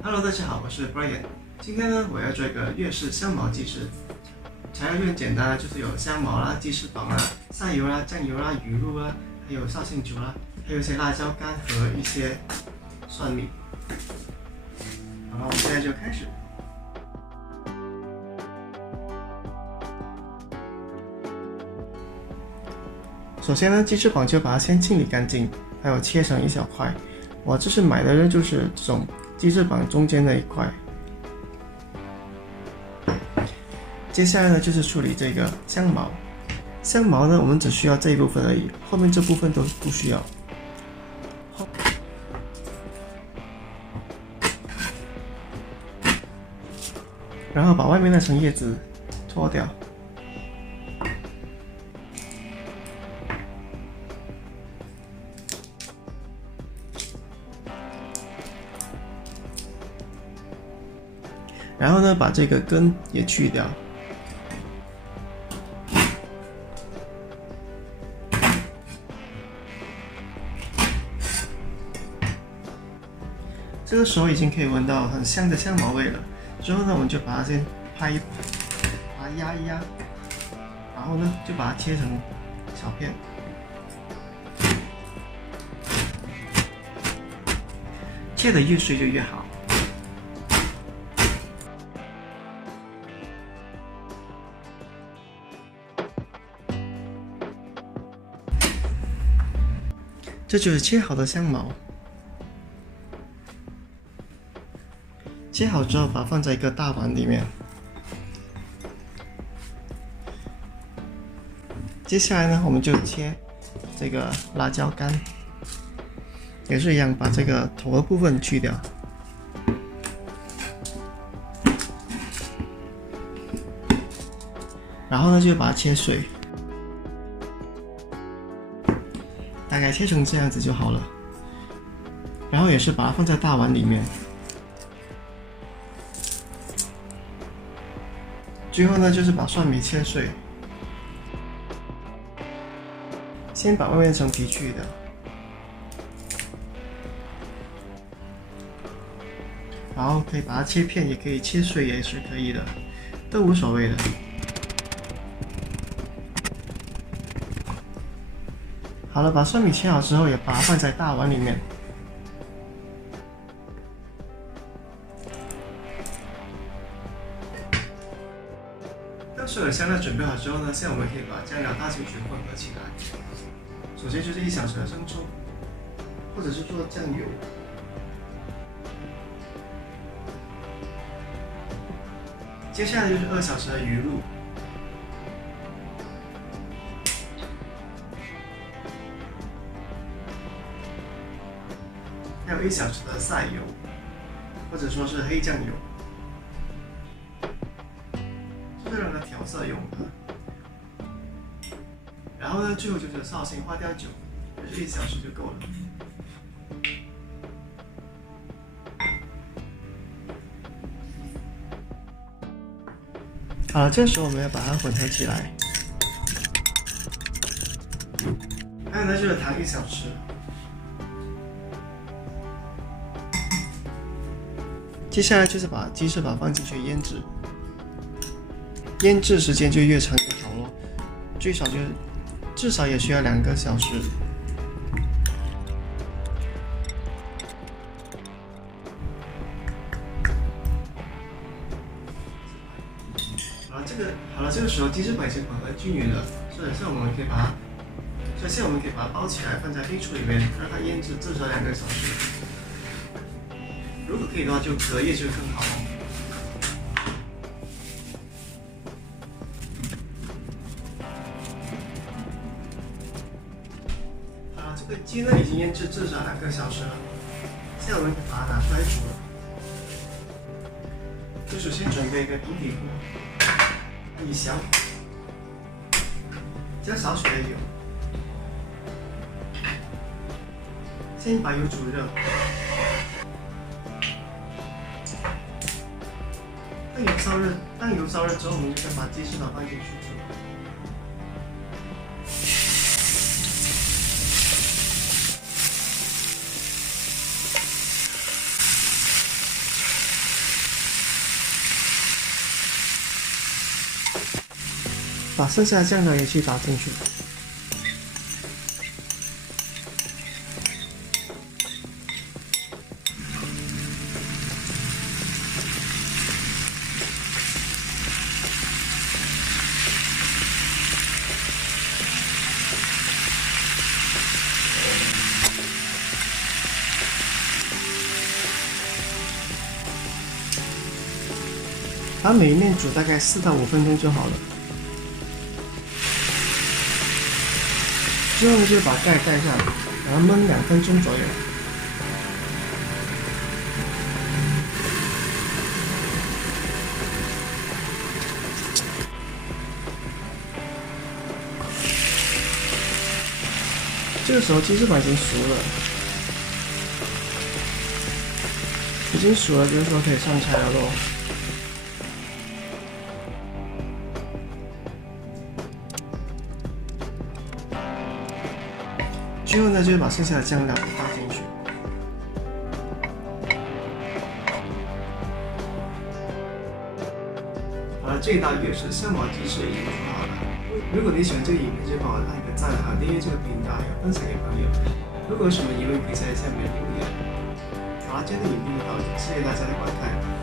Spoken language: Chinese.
Hello， 大家好，我是 Brian。今天呢，我要做一个粤式香茅鸡翅。材料就很简单，就是有香茅啦、鸡翅膀啦、晒油啦、酱油啦、鱼露啦，还有绍兴酒啦，还有一些辣椒干和一些蒜米。好了，我们现在就开始。首先呢，鸡翅膀就把它先清理干净，还有切成一小块。我这次买的呢就是这种鸡翅膀中间那一块。接下来呢就是处理这个香茅。香茅呢，我们只需要这一部分而已，后面这部分都不需要。然后把外面那层叶子脱掉。然后呢，把这个根也去掉。这个时候已经可以闻到很香的香茅味了。之后呢，我们就把它先拍一拍，把它压一压，然后呢，就把它切成小片。切得越碎就越好。这就是切好的香茅。切好之后，把它放在一个大碗里面。接下来呢，我们就切这个辣椒干，也是一样，把这个头的部分去掉。然后呢，就把它切碎。大概切成这样子就好了，然后也是把它放在大碗里面。最后呢，就是把蒜米切碎，先把外面层皮去掉，然后可以把它切片，也可以切碎，也是可以的，都无所谓的。好了，把蒜米切好之后，也把它放在大碗里面。当所有香料准备好之后呢，现在我们可以把酱料大进去混合起来。首先就是1小时的生抽，或者是做酱油。接下来就是2小时的鱼露。还有1小时的晒油，或者说是黑酱油，这是让它调色用的。然后呢，最后就是绍兴花雕酒，也是1小时就够了。好了，这时候我们要把它混合起来。还有呢，就是糖1小匙。接下来就是把鸡翅膀放进去腌制，腌制时间就越长越好咯，至少也需要2个小时。好了，这个时候鸡翅膀已经混合均匀了，所以现在我们可以把它包起来，放在冰橱里面，让它腌制至少2个小时。如果可以的话，就隔夜就更好了。好了，这个鸡呢已经腌制至少2个小时了，现在我们可以把它拿出来煮了。就首先准备一个平底锅，以小火，加少许的油，先把油煮热。当油烧热之后，我们就再把鸡翅膀放进去煮。把剩下的酱料也去倒进去。把每一面煮大概4到5分钟就好了。之后呢，就把盖盖上，然后焖2分钟左右。这个时候鸡翅膀已经熟了，就是说可以上菜了咯。之后呢，就是把剩下的酱料倒进去。好了，这一道粤式香茅鸡翅已经煮好了。如果你喜欢这个影片，就帮我按个赞，还有订阅这个频道，还有分享给朋友。如果有什么疑问，可以在下面留言。好了，今天的影片就到这，谢谢大家的观看。